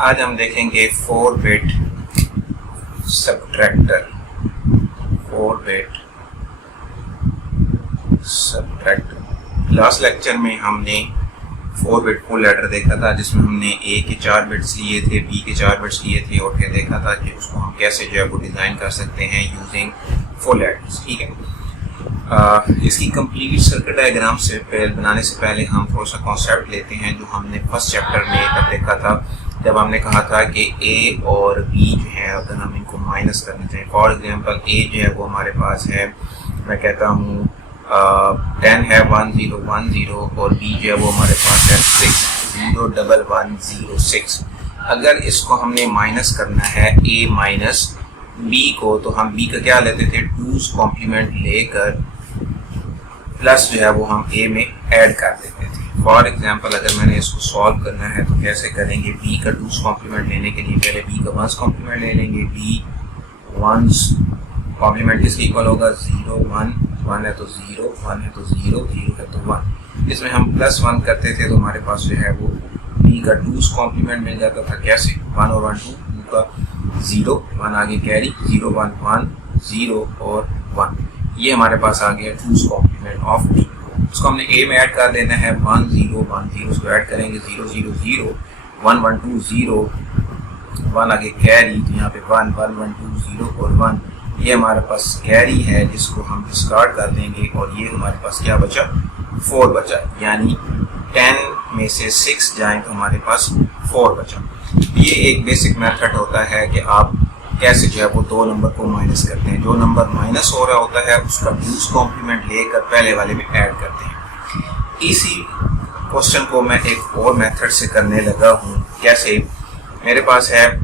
आज हम देखेंगे 4 bit subtractor. 4 bit subtractor. Last lecture में हमने 4 बिट फुल एडर देखा था, जिसमें हमने ए के 4 बिट्स लिए थे, बी के 4 बिट्स लिए थे और फिर देखा था कि उसको हम कैसे जो है वो डिज़ाइन कर सकते हैं यूजिंग फुल एडर्स। ठीक है, इसकी कंप्लीट सर्किट डायग्राम से बनाने से पहले हम थोड़ा सा कॉन्सेप्ट लेते हैं जो हमने फर्स्ट चैप्टर में तब देखा था, जब हमने कहा था कि ए और बी जो है अगर हम इनको माइनस करना चाहें। फॉर एग्जांपल ए जो है वो हमारे पास है, मैं कहता हूँ 10 है 1010 और बी जो है वो हमारे पास है 601106। अगर इसको हमने माइनस करना है ए माइनस बी को, तो हम बी का क्या लेते थे, 2's कॉम्प्लीमेंट लेकर प्लस जो है वो हम ए में ऐड कर देते थे। फॉर एग्जांपल अगर मैंने इसको सॉल्व करना है तो कैसे करेंगे, बी का 2's कॉम्प्लीमेंट लेने के लिए पहले बी का 1's कॉम्प्लीमेंट ले लेंगे। बी 1's कॉम्प्लीमेंट किसके इक्वल होगा, 0 1 1 है तो 0 1 है तो 0 0 है तो 1। इसमें हम प्लस 1 करते थे तो हमारे पास जो है वो बी का 2's कॉम्प्लीमेंट मिल जाता था। कैसे, 1 और 1 2 का 0 1 आगे कैरी 0 1 1 0 और 1, ये हमारे पास आ गया 2's कॉम्प्लीमेंट ऑफ बी। उसको हमने ए में ऐड कर देना है 1 0 1 0, उसको ऐड करेंगे 0 0 0 1 1 2 0 1 आगे कैरी, तो यहाँ पे 1 1 1 2 0 और 1, ये हमारे पास कैरी है जिसको हम डिस्कार्ड कर देंगे और ये हमारे पास क्या बचा, 4 बचा। यानी 10 में से 6 जाएं तो हमारे पास 4 बचा। ये एक बेसिक मेथड होता है कि आप कैसे जो है वो दो नंबर को माइनस करते हैं। जो नंबर माइनस हो रहा होता है उसका 2's कॉम्प्लीमेंट लेकर पहले वाले में ऐड करते हैं। इसी क्वेश्चन को मैं एक और मेथड से करने लगा हूँ। कैसे, मेरे पास है a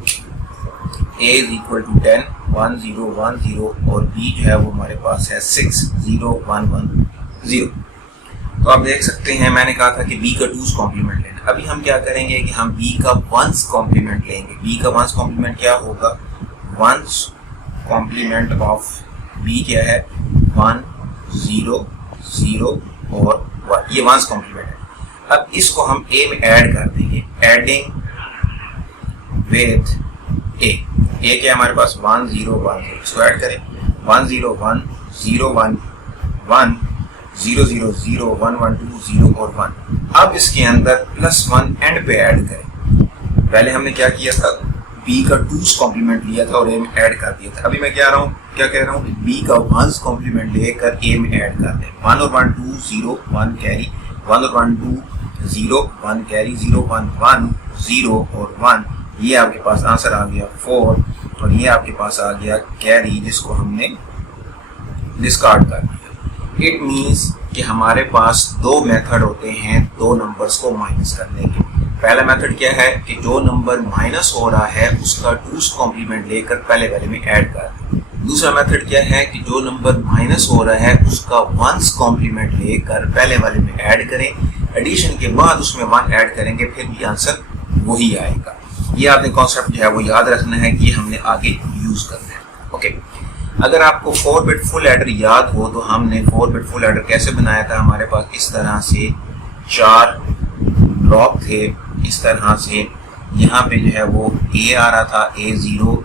इज इक्वल टू 10 1 0 1 0 और b जो है वो हमारे पास है 6 0 1 1 0। तो आप देख सकते हैं मैंने कहा था कि b का 2's कॉम्प्लीमेंट लेना। अभी हम क्या करेंगे कि हम b का 1's कॉम्प्लीमेंट लेंगे। b का 1's कॉम्प्लीमेंट क्या होगा, 1's कॉम्प्लीमेंट ऑफ b क्या है, 1 0 0 और 1, ये 1's कॉम्प्लीमेंट है। अब इसको हम a में ऐड कर देंगे, एडिंग विद a क्या हमारे पास 1 0 1 0, इसको ऐड करें 1 0 1 0 1 1 0 0 0 1 1 2 0 और 1। अब इसके अंदर प्लस 1 एंड पे ऐड करें। पहले हमने क्या किया था, b का 2's कॉम्प्लीमेंट लिया था और a में ऐड कर दिया था। अभी मैं क्या कह रहा हूँ, b का 1's कॉम्प्लीमेंट लेकर a में ऐड कर दें। 1 और 1 2 0 1 कैरी, 1 और 1 2 0 1 कैरी, 0 1 1 0 और 1, ये आपके पास आंसर आ गया 4 और ये आपके पास आ गया कैरी जिसको हमने डिस्कार्ड कर दिया। इट मीन्स कि हमारे पास दो मेथड होते हैं दो नंबर्स को माइनस करने के। पहला मेथड क्या है कि जो नंबर माइनस हो रहा है उसका 2's कॉम्प्लीमेंट लेकर पहले वाले में ऐड कर दें। दूसरा मेथड क्या है कि जो नंबर माइनस हो रहा है उसका 1's कॉम्प्लीमेंट लेकर पहले वाले में ऐड करें, एडिशन के बाद उसमें 1 ऐड करेंगे, फिर भी आंसर वही आएगा। ये आपने कॉन्सेप्ट जो है वो याद रखना है कि हमने आगे यूज करना है। ओके, अगर आपको 4 बिट फुल एडर याद हो तो हमने 4 बिट फुल एडर कैसे बनाया था। हमारे पास इस तरह से 4 ब्लॉक थे, इस तरह से यहाँ पे जो है वो a आ रहा था, a0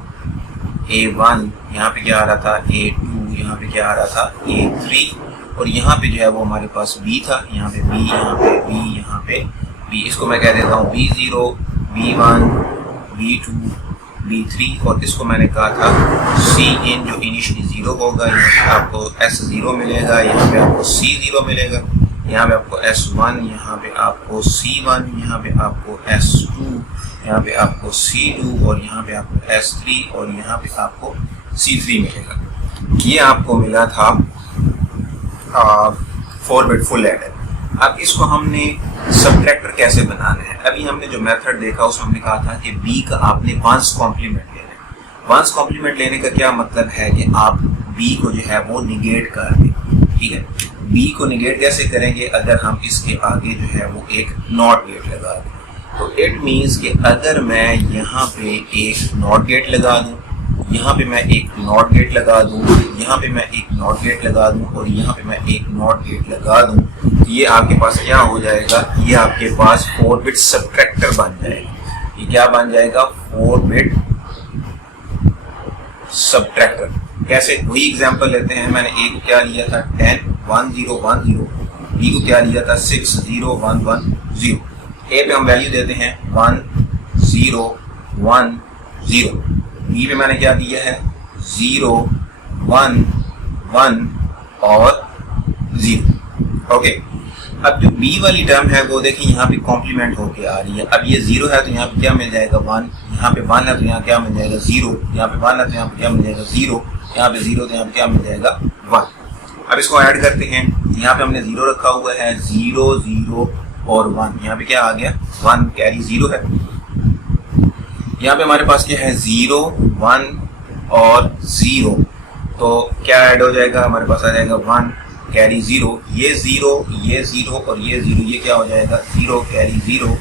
a1, यहाँ पे क्या आ रहा था, a2, यहाँ पे क्या आ रहा था, a3 और यहाँ पे जो है वो हमारे पास b था, यहाँ पे b, यहाँ पे b, यहाँ पे b। इसको मैं कह देता हूँ b0 b1 b2 b3 और इसको मैंने कहा था c इन, जो इनिशियली 0 होगा, यहाँ पे आपको s0 मिलेगा, यहाँ पे आपको c0 मिलेगा, यहाँ पे आपको s1, यहाँ पे आपको c1, यहाँ पे आपको s2, यहाँ पे आपको c2 और यहाँ पे आपको s3 और यहाँ पे आपको c3 मिलेगा। ये आपको मिला था 4 बिट फुल एडर। अब इसको हमने सब्ट्रैक्टर कैसे बनाना है। अभी हमने जो मेथड देखा उसमें हमने कहा था कि b का आपने 1's कॉम्प्लीमेंट लेना है। 1's कॉम्प्लीमेंट लेने का क्या मतलब है कि आप b को जो है वो निगेट कर दें। ठीक है, b को निगेट कैसे करेंगे, अगर हम इसके आगे जो है वो एक नॉट गेट लगा दें। तो इट मीन्स कि अगर मैं यहाँ पे एक नॉट गेट लगा दूँ, यहाँ पे मैं एक नॉट गेट लगा दूँ, यहाँ पे मैं एक नॉट गेट लगा दूँ और यहाँ पे मैं एक नॉट गेट लगा दूँ, तो ये आपके पास क्या हो जाएगा, ये आपके पास 4 बिट सब्ट्रैक्टर बन जाएगा। क्या बन जाएगा 4 बिट सब्ट्रैक्टर। कैसे, वही एग्जांपल लेते हैं। मैंने ए को क्या लिया था 10 1 0 1 0, बी को क्या लिया था 6 0 1 1 0। ए पे हम वैल्यू देते हैं 1 0 1 0, बी पे मैंने क्या दिया है 0 1 1 और 0। ओके, अब जो बी वाली टर्म है वो देखिए यहाँ पे कॉम्प्लीमेंट होके आ रही है। अब ये 0 है तो यहाँ पे क्या मिल जाएगा 1, यहाँ पे 1 है तो यहाँ क्या मिल जाएगा 0, यहाँ पे 1 है तो यहाँ पे क्या मिल जाएगा 0, यहाँ पे 0 तो यहाँ पे क्या मिल जाएगा 1। अब इसको ऐड करते हैं। यहाँ पे हमने 0 रखा हुआ है, 0 0 और 1, यहाँ पे क्या आ गया 1, कैरी 0 है। यहाँ पे हमारे पास क्या है 0 1 और 0, तो क्या ऐड हो जाएगा, हमारे पास आ जाएगा 1 कैरी 0, ये 0 और ये 0, ये क्या हो जाएगा 0 कैरी 0,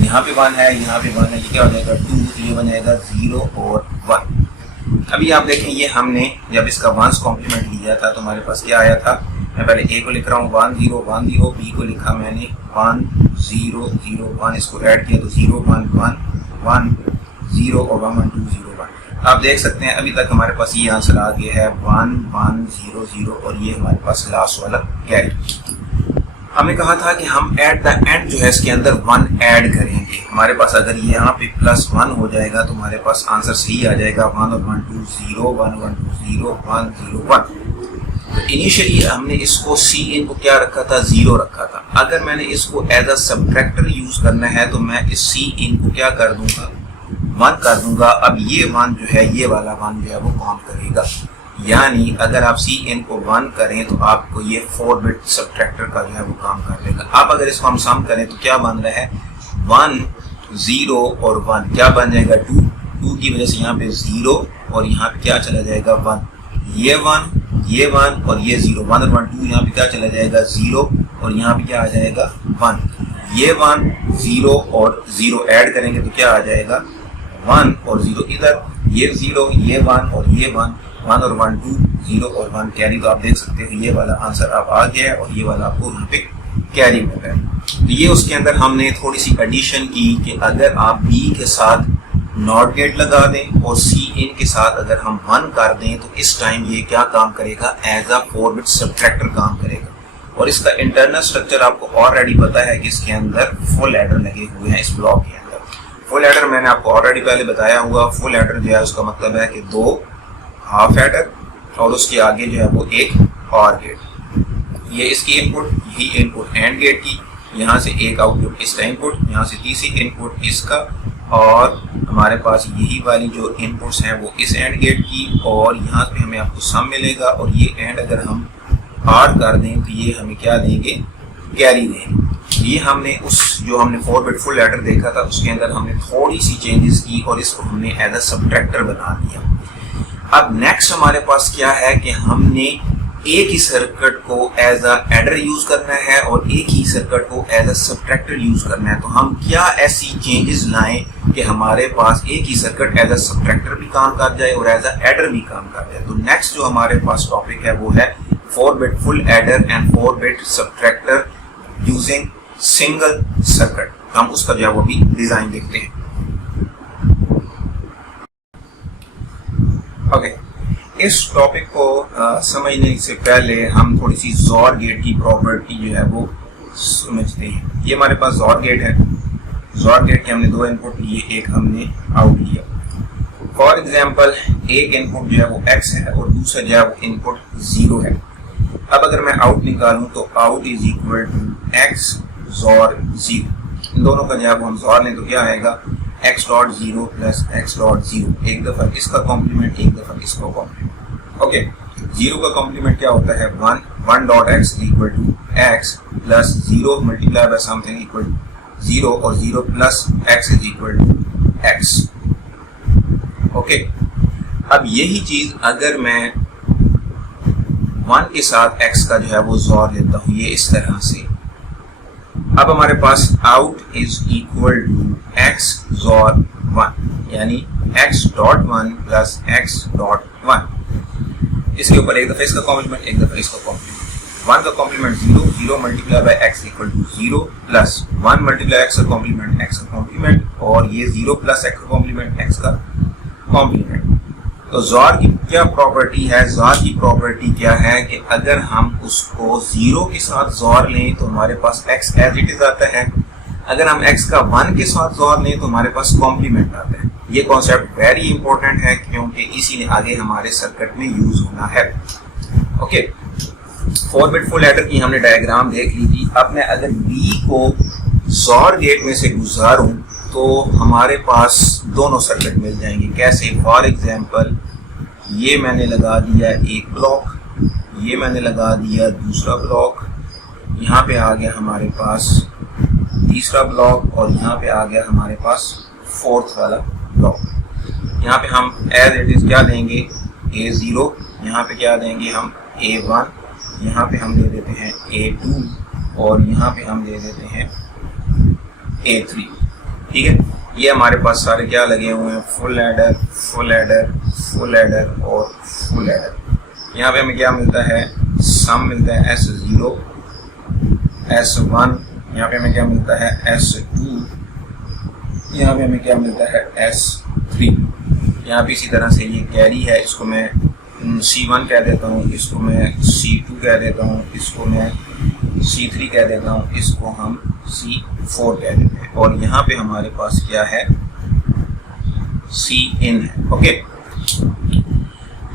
यहाँ पे 1 है, यहाँ पे 1 है, ये क्या हो जाएगा 2, तो ये बन जाएगा 0 और 1। अभी आप देखें ये हमने जब इसका 1's कॉम्प्लीमेंट लिया था तो हमारे पास क्या आया था, मैं पहले ए को लिख रहा हूँ 1 0 1 0, बी को लिखा मैंने 1 0 0 1, इसको ऐड किया तो 0 1 1 1 0 और 1 1 2 0 1। आप देख सकते हैं अभी तक हमारे पास ये आंसर आ गया है 1 1 0 0 और ये हमारे पास लास्ट वाला कैरी। हमने कहा था कि हम एट द एंड जो है इसके अंदर 1 ऐड करेंगे। हमारे पास अगर ये यहाँ पे +1 हो जाएगा तो हमारे पास आंसर सही आ जाएगा 1 और 1 2 0 1 1 2 0 1 0 1। तो इनिशियली हमने इसको सी इन को क्या रखा था 0 रखा था। अगर मैंने इसको एज अ सब्ट्रैक्टर यूज करना है तो मैं इस सी इन को क्या कर दूंगा 1 कर दूंगा। अब ये 1 जो है ये वाला 1 जो है वो काम करेगा, यानी अगर आप सी इन को 1 करें तो आपको ये 4 बिट सब्ट्रैक्टर का जो है वो काम कर लेगा। अब अगर इसको हम सम करें तो क्या बन रहा है 1 0 और 1, क्या बन जाएगा 2 2 की वजह से यहाँ पे 0 और यहाँ पे क्या चला जाएगा 1, ये 1 और ये 0, 1 और 1 2, यहाँ पे क्या चला जाएगा 0 और यहाँ पे क्या आ जाएगा 1, ये 1 0 और 0 ऐड करेंगे तो क्या आ जाएगा 1 और 0, इधर ये 0 ये 1 और ये 1 और 1 2 0 और 1 कैरी। तो आप देख सकते हैं ये वाला आंसर आप आ गया है और ये वाला आपको यहाँ पे कैरी मिल रहा है। तो ये उसके अंदर हमने थोड़ी सी एडिशन की कि अगर आप बी के साथ नॉट गेट लगा दें और सी इन के साथ अगर हम 1 कर दें तो इस टाइम ये क्या काम करेगा एज अ 4 बिट सब्ट्रैक्टर काम करेगा। और इसका इंटरनल स्ट्रक्चर आपको ऑलरेडी पता है कि इसके अंदर फुल एडर लगे हुए हैं। इस ब्लॉक के अंदर फुल एडर मैंने आपको ऑलरेडी पहले बताया हुआ। फुल एडर जो है उसका मतलब है कि 2 हाफ एडर और उसके आगे जो है वो एक और गेट। ये इसकी इनपुट, यही इनपुट एंड गेट की, यहाँ से एक आउटपुट इसका इनपुट, यहाँ से तीसरी इनपुट इसका, और हमारे पास यही वाली जो इनपुट्स हैं वो इस एंड गेट की, और यहाँ पे हमें आपको सम मिलेगा। और ये एंड अगर हम आर कर दें तो ये हमें क्या देंगे कैरी देंगे। ये हमने उस जो हमने 4 बिट फुल एडर देखा था उसके अंदर हमने थोड़ी सी चेंजेस की और इसको हमने एज अ सब्ट्रैक्टर बना दिया। अब नेक्स्ट हमारे पास क्या है कि हमने एक ही सर्किट को एज अ एडर यूज करना है और एक ही सर्किट को एज अ सब्ट्रैक्टर यूज करना है। तो हम क्या ऐसी चेंजेस लाएं कि हमारे पास एक ही सर्किट एज अ सब्ट्रैक्टर भी काम कर जाए और एज अ एडर भी काम कर जाए। तो नेक्स्ट जो हमारे पास टॉपिक है वो है 4 bit full adder and 4 bit subtractor using single circuit. हम उसका जो है वो भी डिजाइन देखते हैं। ओके, इस टॉपिक को समझने से पहले हम थोड़ी सी जॉर गेट की प्रॉपर्टी जो है वो समझते हैं। ये हमारे पास जॉर गेट है। जॉर गेट के हमने 2 इनपुट लिए, एक हमने आउट लिया। फॉर एग्जांपल एक इनपुट जो है वो x है और दूसरा जो है वो इनपुट 0 है। अब अगर मैं आउट निकालूं तो out is equal to x XOR 0। इन दोनों का जो है वो हम जॉर लें तो क्या आएगा x dot 0 plus x dot 0। एक दफा इसका कॉम्प्लीमेंट, एक दफा इसका कॉम्प्लीमेंट। ओके, 0 का कॉम्प्लीमेंट क्या होता है 1 dot x equal to x plus 0 multiply by something equal to 0 और 0 plus x is equal to x। Okay, अब यही चीज अगर मैं 1 के साथ x का जो है वो जोर लेता हूं ये इस तरह से, अब हमारे पास out is equal to x XOR 1, यानी x dot 1 plus x dot 1। इसके ऊपर एक दफा इसका कॉम्प्लीमेंट, एक दफा इसका कॉम्प्लीमेंट। 1 का complement 0, 0 multiply by x equal to 0 plus 1 multiply x का कॉम्प्लीमेंट x का कॉम्प्लीमेंट और ये 0 प्लस x का कॉम्प्लीमेंट x का कॉम्प्लीमेंट। तो ज़ॉर की क्या प्रॉपर्टी है? ज़ॉर की प्रॉपर्टी क्या है कि अगर हम उसको 0 के साथ ज़ॉर लें तो हमारे पास x एज इट इज आता है, अगर हम x का 1 के साथ ज़ॉर लें तो हमारे पास कॉम्प्लीमेंट आता है। ये कॉन्सेप्ट वेरी इंपॉर्टेंट है क्योंकि इसी ने आगे हमारे सर्किट में यूज होना है। ओके, 4 बिट फुल एडर की हमने डायग्राम देख ली थी। अब मैं अगर b को ज़ॉर गेट में से गुजारूं तो हमारे पास दोनों सर्किट मिल जाएंगे। कैसे? फॉर एग्जांपल ये मैंने लगा दिया एक ब्लॉक, ये मैंने लगा दिया दूसरा ब्लॉक, यहाँ पे आ गया हमारे पास तीसरा ब्लॉक और यहाँ पे आ गया हमारे पास फोर्थ वाला ब्लॉक। यहाँ पे हम एज इट इज क्या देंगे? A0, यहाँ पे क्या देंगे हम? A1, यहाँ पे हम दे देते हैं A2 और यहाँ पे हम दे देते हैं A3। ठीक है, ये हमारे पास सारे क्या लगे हुए हैं? Full adder, full adder, full adder और फुल एडर। यहाँ पे हमें क्या मिलता है? सम मिलता है S0, S1, यहाँ पे हमें क्या मिलता है? S2, यहाँ पे हमें क्या मिलता है? S3। यहाँ पे इसी तरह से ये कैरी है, इसको मैं C1 कह देता हूँ, इसको मैं C2 कह देता हूँ, इसको मैं C3 कह देता हूँ, इसको हम C4 कह देते हैं और यहाँ पे हमारे पास क्या है? Cin है। ओके,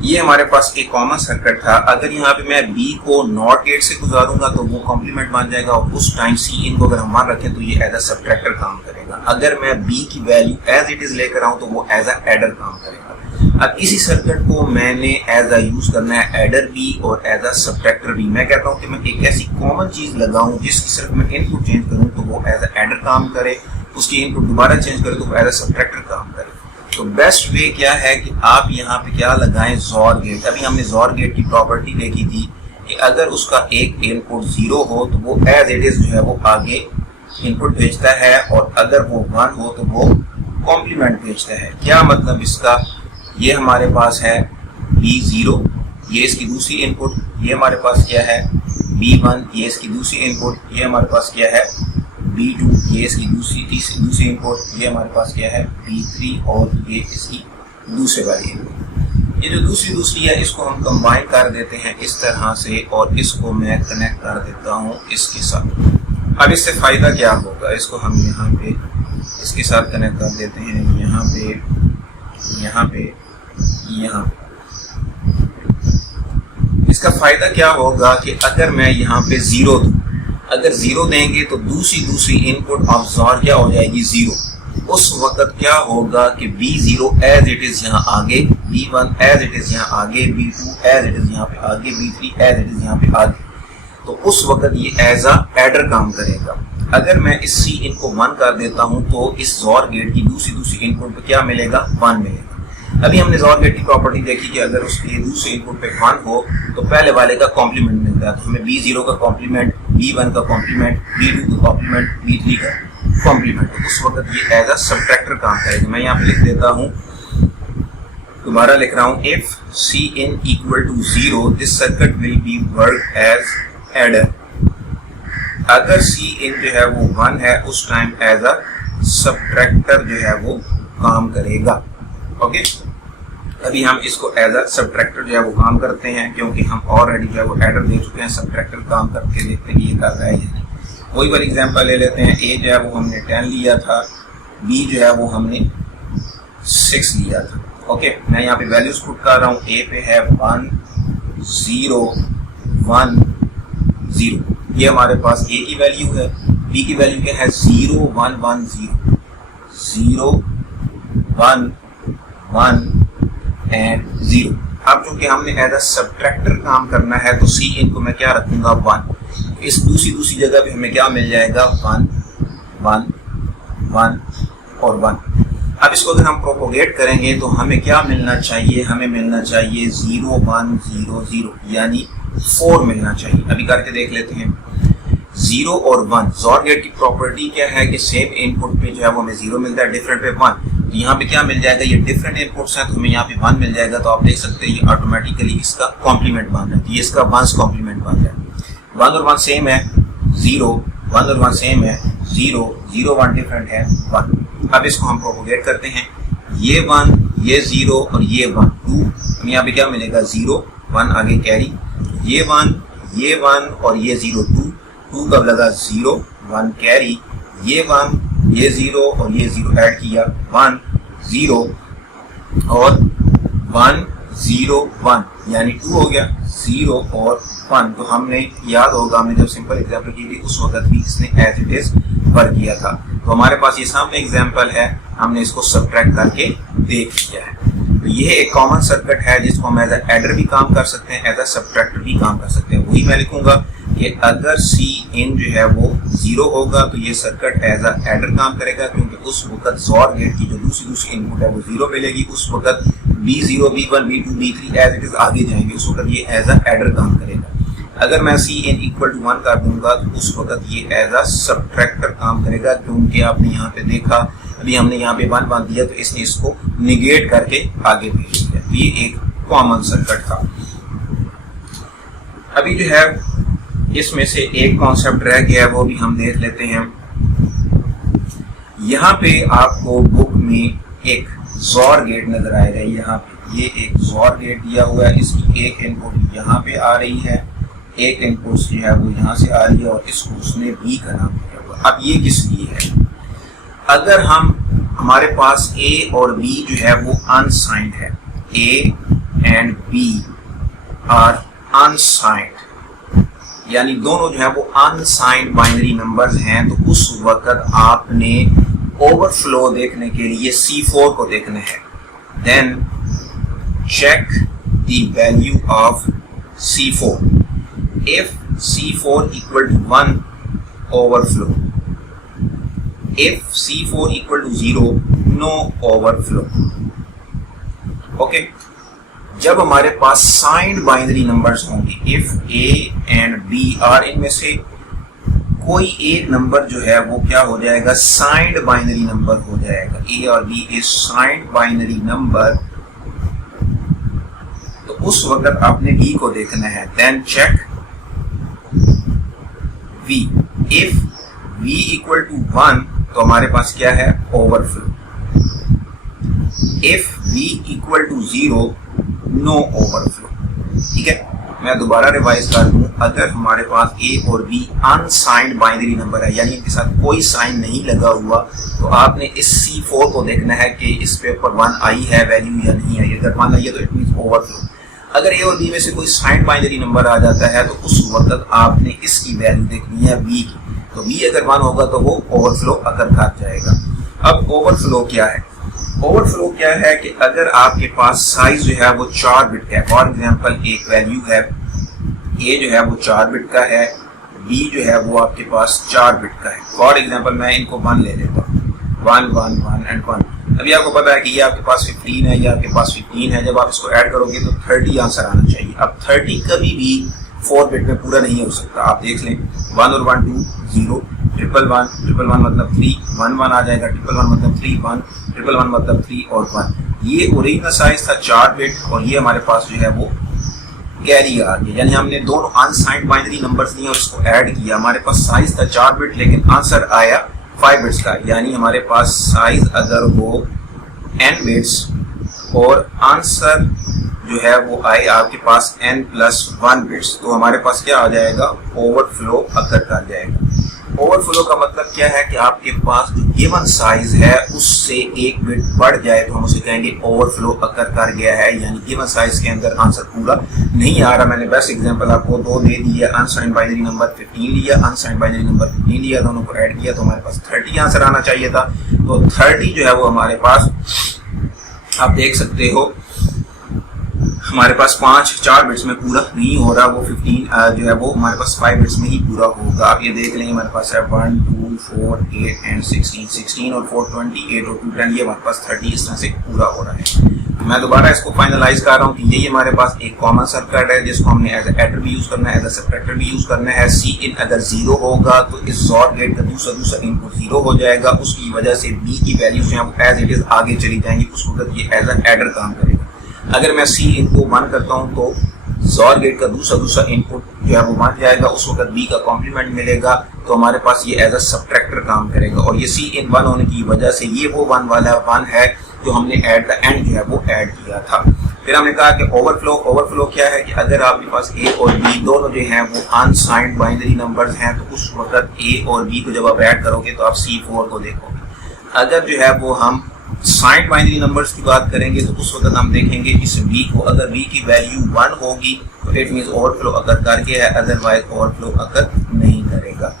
ये हमारे पास एक कॉमन सर्किट था। अगर यहाँ पे मैं B को नॉट गेट से गुजारूंगा तो वो कॉम्प्लीमेंट बन जाएगा और उस टाइम Cin को अगर हम मान रखें तो ये एज अ सब्ट्रैक्टर काम करेगा। अगर मैं B की वैल्यू एज इट इज लेकर आऊं तो वो एज अ एडर काम करेगा। अब इसी सर्किट को मैंने एज अ यूज करना है एडर B और एज अ सब्ट्रैक्टर B। मैं कहता हूँ कि मैं एक ऐसी कॉमन चीज लगाऊं जिसकी सिर्फ मैं इनपुट चेंज करूँ तो वो एज अ एडर काम करे, उसकी इनपुट दोबारा चेंज करे तो वो एज अ सब्ट्रैक्टर काम करे। तो बेस्ट वे क्या है कि आप यहाँ पे क्या लगाएं? ज़ॉर गेट। अभी हमने ज़ॉर गेट की प्रॉपर्टी देखी थी कि अगर उसका एक इनपुट 0 हो तो वो एज इट इज जो है वो आगे इनपुट भेजता है और अगर वो 1 हो तो वो कॉम्प्लीमेंट भेजता है। क्या मतलब इसका? ये हमारे पास है B0, ये इसकी दूसरी इनपुट, ये हमारे पास क्या है? B1, ये इसकी दूसरी इनपुट, ये हमारे पास क्या है? B2, ये इसकी दूसरी इनपुट, ये हमारे पास क्या है? B3 और ये इसकी दूसरे वाली इनपुट। ये जो दूसरी है इसको हम कंबाइन कर देते हैं इस तरह से और इसको मैं कनेक्ट कर देता हूँ इसके साथ। अब इससे फायदा क्या होगा? इसको हम यहाँ पे इसके साथ कनेक्ट कर देते हैं, यहाँ पे, यहाँ पे, यहाँ पे। इसका फायदा क्या होगा कि अगर मैं यहाँ पे 0 दूं, अगर 0 देंगे तो दूसरी इनपुट ऑफ ज़ॉर क्या हो जाएगी? 0। उस वक्त क्या होगा कि B0 एज इट इज यहाँ आगे, B1 एज इट इज यहाँ आगे, B2 एज इट इज यहाँ पे आगे, B3 एज इट इज यहाँ पे आगे। तो उस वक्त ये एज अ एडर काम करेगा। अगर मैं इस Cin को 1 कर देता हूँ तो इस ज़ॉर गेट की दूसरी इनपुट पे क्या मिलेगा? 1 मिलेगा। अभी हमने ज़ॉर गेट की प्रॉपर्टी देखी कि अगर उसके दूसरे इनपुट पे 1 हो तो पहले वाले का कॉम्प्लीमेंट मिलता है। तो हमें B0 का कॉम्प्लीमेंट, B1 का कॉम्प्लीमेंट, B2 का कॉम्प्लीमेंट, B3 का कॉम्प्लीमेंट। तो उस वक्त ये एज अ सब्ट्रैक्टर काम करेगा। मैं यहाँ पे लिख देता हूँ, दोबारा लिख रहा हूँ, if Cin equal to 0 this circuit will be work as adder. अगर Cin जो है वो 1 है उस टाइम एज अ सब्ट्रैक्टर जो है वो काम करेगा। ओके, अभी हम इसको एज अ सब्ट्रैक्टर जो है वो काम करते हैं क्योंकि हम ऑलरेडी जो है वो एडर दे चुके हैं। सब्ट्रैक्टर काम करके देखते हैं ये कर रहा है। वही बार एग्जांपल ले लेते हैं। A जो है वो हमने 10 लिया था, B जो है वो हमने 6 लिया था। ओके, मैं यहाँ पे वैल्यूज पुट कर रहा हूँ। A पे है 1 0 1 0, ये हमारे पास A की वैल्यू है। B की वैल्यू क्या है? 0 1 1 0, 0 1 1 एंड 0। अब चूंकि हमने एज अ सब्ट्रैक्टर काम करना है तो Cin को मैं क्या रखूंगा? 1। इस दूसरी जगह पे हमें क्या मिल जाएगा? 1 1 1 और 1। अब इसको अगर हम प्रोपोगेट करेंगे तो हमें क्या मिलना चाहिए? हमें मिलना चाहिए 0 1 0 0 यानी 4 मिलना चाहिए। अभी करके देख लेते हैं। 0 और 1, ज़ॉर गेट की प्रॉपर्टी क्या है कि सेम इनपुट पे जो है वो हमें 0 मिलता है, डिफरेंट पे 1। यहाँ पे क्या मिल जाएगा? ये डिफरेंट इनपुट्स हैं तो हमें यहाँ पे 1 मिल जाएगा। तो आप देख सकते हैं ये ऑटोमेटिकली इसका कॉम्प्लीमेंट बन रहा है। ये इसका 1's कॉम्प्लीमेंट बन रहा है। 1 और 1 सेम है 0, 1 और 1 सेम है 0, 0 1 डिफरेंट है 1। अब इसको हम प्रोपोगेट करते हैं, ये 1, ये 0 और ये 1 2, हमें यहाँ पे क्या मिलेगा 0 1 आगे कैरी, ये 1 और ये 0 2 कब लगा 0 1 कैरी, ये 1 ये 0 और ये 0 ऐड किया 1 0 और 1 0 1 यानी 2 हो गया 0 और 1। तो हमने याद होगा हमने जब सिंपल एग्जाम्पल की थी उस वक्त भी इसने एज इट इज वर्क किया था। तो हमारे पास ये सामने एग्जाम्पल है, हमने इसको सब्ट्रैक्ट करके देख लिया है। तो ये एक कॉमन सर्किट है जिसको हम एज एडर भी काम कर सकते हैं, एज ए सब्ट्रैक्टर भी काम कर सकते हैं। वही मैं लिखूंगा कि अगर सी इन जो है वो 0 होगा तो ये सर्किट एज अ एडर काम करेगा, क्योंकि उस वक्त जोर गेट की जो दूसरी इनपुट है वो 0 मिलेगी, उस वक्त B0 B1 B2 B3 as it is आगे जाएंगे, उस वक्त ये एज अ एडर काम करेगा। अगर मैं सी इन इक्वल टू 1 कर दूंगा तो उस वक्त ये एज अ सब्ट्रैक्टर काम करेगा, क्योंकि आपने यहाँ पे देखा अभी हमने यहाँ पे 1 बांध दिया तो इसने इसको निगेट करके आगे भेज दिया। तो ये एक कॉमन सर्किट था। अभी जो है इसमें से एक कॉन्सेप्ट रह गया है, वो भी हम देख लेते हैं। यहाँ पे आपको बुक में एक जोर गेट नजर आएगा, यहाँ पे ये एक जोर गेट दिया हुआ है, इसकी एक इनपुट यहाँ पे आ रही है, एक इनपुट जो है वो यहाँ से आ रही है और इसको उसने बी का नाम दिया हुआ। अब ये किस लिए है? अगर हमारे पास ए और बी जो है वो अनसाइंड है, A and B are unsigned, यानी दोनों जो है वो अनसाइंड बाइनरी नंबर्स हैं, तो उस वक्त आपने ओवरफ्लो देखने के लिए C4 को देखना है। Then check the value of C4। If C4 equal to 1 overflow, if C4 equal to 0 no overflow. Okay, जब हमारे पास साइंड बाइनरी नंबर्स होंगे, if A and B are, इनमें से कोई एक नंबर जो है वो क्या हो जाएगा, साइंड बाइनरी नंबर हो जाएगा। A और B is signed binary number, तो उस वक्त आपने B को देखना है। Then check V, if V equal to 1 तो हमारे पास क्या है, overflow. If V equal to 0 no overflow. ठीक है, मैं दोबारा रिवाइज कर दूं, अगर हमारे पास ए और बी अनसाइंड बाइनरी नंबर है, यानी इनके साथ कोई साइन नहीं लगा हुआ, तो आपने इस C4 को देखना है कि इस पे ऊपर 1 आई है वैल्यू या नहीं आई। अगर 1 आई है तो इट मींस ओवरफ्लो। अगर ए और बी में से कोई साइंड बाइनरी नंबर आ जाता है तो उस वक्त आपने इसकी वैल्यू देखनी है बी की, तो बी अगर 1 होगा तो वो ओवरफ्लो अकर कर जाएगा। अब ओवरफ्लो क्या है? ओवरफ्लो क्या है कि अगर आपके पास साइज जो है वो 4 बिट का है, फॉर एग्जांपल एक वैल्यू है ए जो है वो 4 बिट का है, बी जो है वो आपके पास 4 बिट का है। फॉर एग्जांपल मैं इनको 1 ले लेता हूँ, 1 1 1 एंड 1। अभी आपको पता है कि ये आपके पास 15 है, ये आपके पास 15 है, जब आप इसको ऐड करोगे तो 30 आंसर आना चाहिए। अब 30 कभी भी 4 बिट में पूरा नहीं हो सकता, आप देख लें 1 और 1 2 0, 111 111 मतलब 3, 1 1 आ जाएगा, 111 मतलब 3 1, 111 मतलब 3 और 1। ये ओरिजिनल साइज था 4 बिट और ये हमारे पास जो है वो कैरी आ गया, यानी हमने दोनों अनसाइंड बाइनरी नंबर्स लिए और इसको ऐड किया। हमारे पास साइज था 4 बिट लेकिन आंसर आया 5 बिट्स का, यानी हमारे पास साइज अगर वो n बिट्स और आंसर जो है वो आए आपके पास n+1 बिट्स, तो हमारे पास क्या आ जाएगा, ओवरफ्लो अकर कर जाएगा। ओवरफ्लो का मतलब क्या है कि आपके पास जो गिवन साइज है उससे 1 बिट बढ़ जाए तो हम उसे कहेंगे ओवरफ्लो अकर कर गया है, यानी गिवन साइज के अंदर आंसर पूरा नहीं आ रहा। मैंने बेस्ट एग्जांपल आपको 2 दे दिया, अनसाइंड बाइनरी नंबर 15 लिया, अनसाइंड बाइनरी नंबर 15 लिया, दोनों को ऐड किया तो हमारे पास 30 आंसर आना चाहिए था। तो 30 जो है वो हमारे पास आप देख सकते हो हमारे पास 4 बिट्स में पूरा नहीं हो रहा, वो 15 जो है वो हमारे पास 5 बिट्स में ही पूरा होगा। आप ये देख लेंगे हमारे पास है 1 2 4 8 एंड 16 और 4 28 और 2 10, ये हमारे पास 30 इस तरह से पूरा हो रहा है। मैं दोबारा इसको फाइनलाइज कर रहा हूँ कि यही हमारे पास एक कॉमन सर्किट है जिसको हमने एज एडर भी यूज करना है, एज ए सब्ट्रैक्टर भी यूज करना है। सी इन अगर 0 होगा तो इस जोर गेट का दूसरा इनपुट 0 हो जाएगा, उसकी वजह से बी की वैल्यू जो है वो एज इट इज आगे चली जाएंगी, उस वक्त ये एज ए एडर काम करेगा। अगर मैं सी इनको 1 करता हूं तो जोर गेट का दूसरा इनपुट जो है वो 1 जाएगा, उस वक्त b का कॉम्प्लीमेंट मिलेगा, तो हमारे पास ये एज अ सब्ट्रैक्टर काम करेगा। और ये c इन 1 होने की वजह से ये वो 1 वाला 1 है जो हमने एट द एंड जो है वो ऐड किया था। फिर हमने कहा कि ओवरफ्लो क्या है कि अगर आपके पास a और b दोनों जो हैं वो अनसाइंड बाइनरी नंबर्स हैं, तो उस वक्त a और b को जब आप ऐड करोगे तो आप C4 को देखोगे। अगर जो है वो हम साइंड बाइनरी नंबर्स की बात करेंगे तो उस वक्त हम देखेंगे इस b को, अगर b की वैल्यू 1 होगी तो इट मींस ओवरफ्लो अकर करके है, अदरवाइज ओवरफ्लो अकर नहीं करेगा।